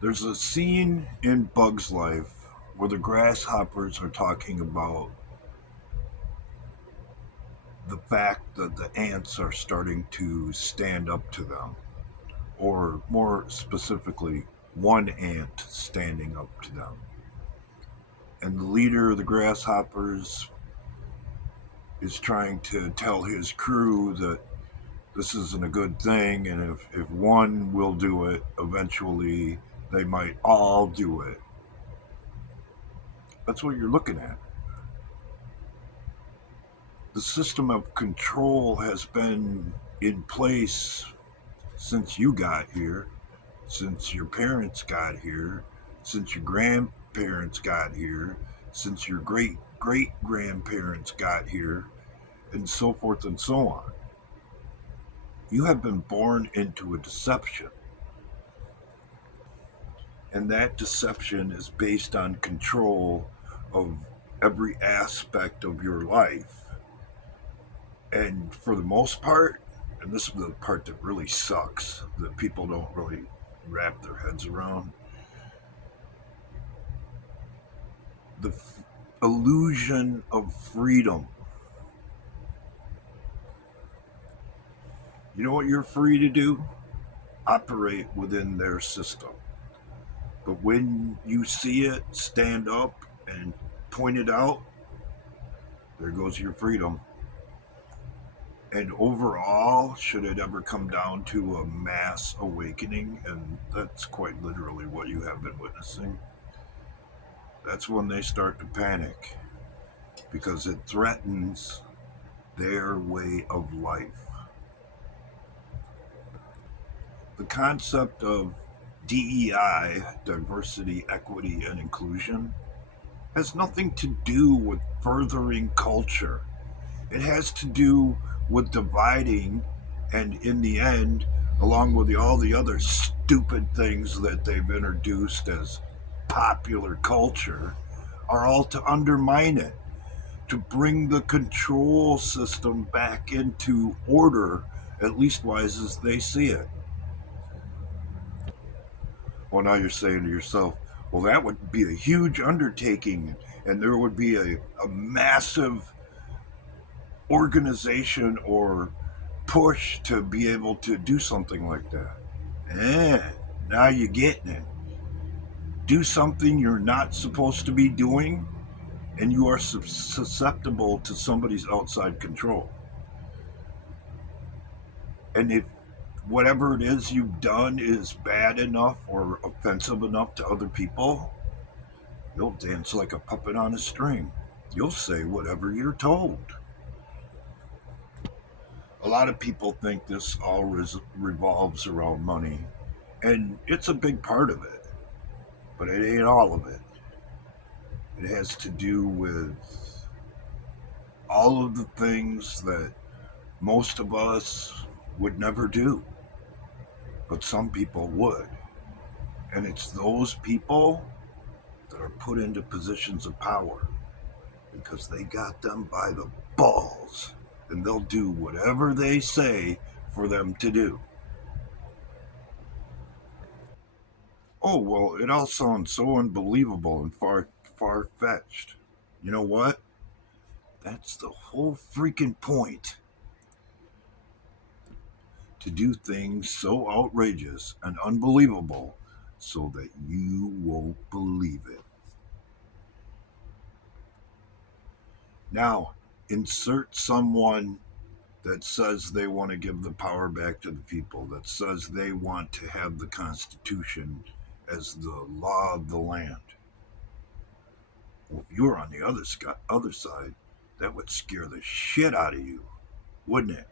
There's a scene in Bug's Life where the grasshoppers are talking about the fact that the ants are starting to stand up to them, or more specifically, one ant standing up to them. And the leader of the grasshoppers is trying to tell his crew that this isn't a good thing, and if one will do it, eventually they might all do it. That's what you're looking at. The system of control has been in place since you got here, since your parents got here, since your grandparents got here, since your great great grandparents got here, and so forth and so on. You have been born into a deception, and that deception is based on control of every aspect of your life. And for the most part, and this is the part that really sucks, that people don't really wrap their heads around, the illusion of freedom. You know what you're free to do? Operate within their system. But when you see it, stand up and point it out, there goes your freedom. And overall, should it ever come down to a mass awakening, and that's quite literally what you have been witnessing, that's when they start to panic because it threatens their way of life. The concept of DEI, diversity, equity, and inclusion, has nothing to do with furthering culture. It has to do with dividing, and in the end, along with all the other stupid things that they've introduced as popular culture, are all to undermine it, to bring the control system back into order, at least wise as they see it. Well, now you're saying to yourself, well, that would be a huge undertaking, and there would be a massive organization or push to be able to do something like that. Eh, now you're getting it. Do something you're not supposed to be doing, and you are susceptible to somebody's outside control. And if whatever it is you've done is bad enough or offensive enough to other people, you'll dance like a puppet on a string. You'll say whatever you're told. A lot of people think this all revolves around money, and it's a big part of it, but it ain't all of it. It has to do with all of the things that most of us would never do, but some people would. And it's those people that are put into positions of power because they got them by the balls, and they'll do whatever they say for them to do. Oh, well, it all sounds so unbelievable and far fetched. You know what? That's the whole freaking point. To do things so outrageous and unbelievable so that you won't believe it. Now, insert someone that says they want to give the power back to the people, that says they want to have the Constitution as the law of the land. Well, if you were on the other side, that would scare the shit out of you, wouldn't it?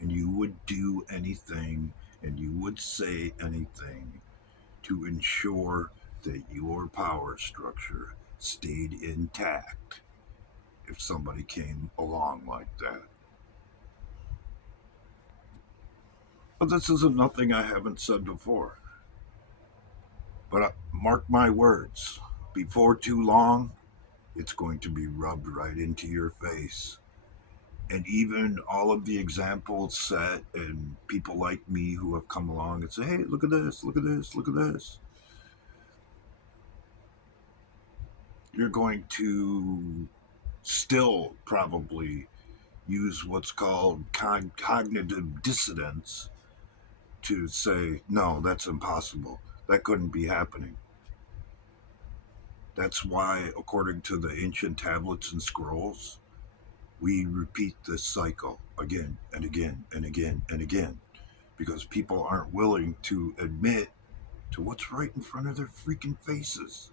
And you would do anything and you would say anything to ensure that your power structure stayed intact if somebody came along like that. But this isn't nothing I haven't said before. But mark my words, before too long, it's going to be rubbed right into your face. And even all of the examples set and people like me who have come along and say, hey, look at this, look at this, look at this. You're going to still probably use what's called cognitive dissonance to say, no, that's impossible. That couldn't be happening. That's why, according to the ancient tablets and scrolls, we repeat this cycle again and again and again and again because people aren't willing to admit to what's right in front of their freaking faces.